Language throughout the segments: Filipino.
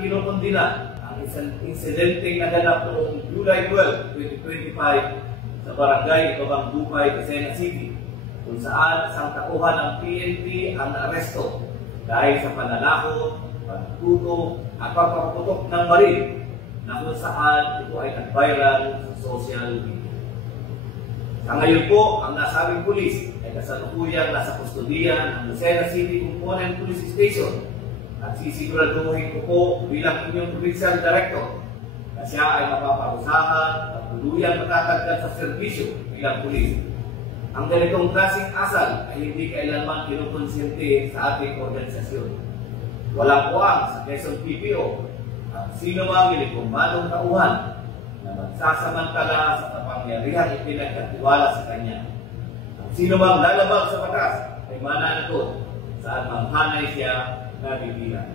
kinukundina ang isang insidenteng naganap noong July 12, 2025 sa Barangay Babang Dupay, Quezon City, kung saan isang tauhan ng PNP ang naaresto dahil sa pananakot, pagtutok at pagpaputok ng baril na kung saan ito ay nag-viral sa social media. Sa ngayon po, ang nasabing pulis ay kasalukuyang nasa kustodiyan ng Lucena City Component Police Station at sisiguraduhin ko po bilang inyong provincial director na siya ay mapaparusahan at tuluyang matatagdag sa serbisyo bilang pulis. Ang ganitong klaseng asal ay hindi kailanman kinukonsente sa ating organisasyon. Walang puwang sa Quezon PPO at sino mang ilikumbadong tauhan na magsasamantala sa kapangyarihang ipinagkatiwala sa kanya. Ang sino mang lalabag sa batas ay mananagot saan mang hanay siya nabibilang.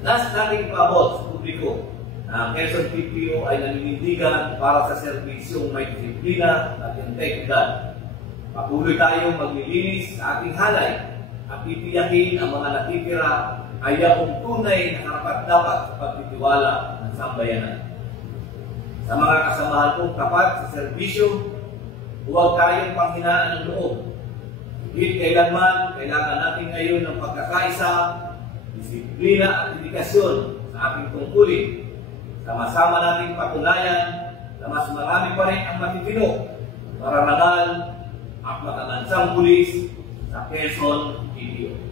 Last nating paabot sa publiko na ang Quezon PPO ay naninindigan para sa serbisyong may disiplina at integridad. Patuloy tayong maglilinis sa ating halay at titiyakin ang mga natitira ay yaong tunay na karapat-dapat sa pagtitiwala ng sambayanan. Sa mga kasamahan kong kapat sa serbisyo, huwag tayong panghinaan ng loob. Higit kailanman, kailangan natin ngayon ng pagkakaisa, disiplina at dedikasyon sa ating tungkulin. Sama-sama nating patunayan na mas marami pa rin ang matitino, marangal at matatansang pulis sa Quezon PPO.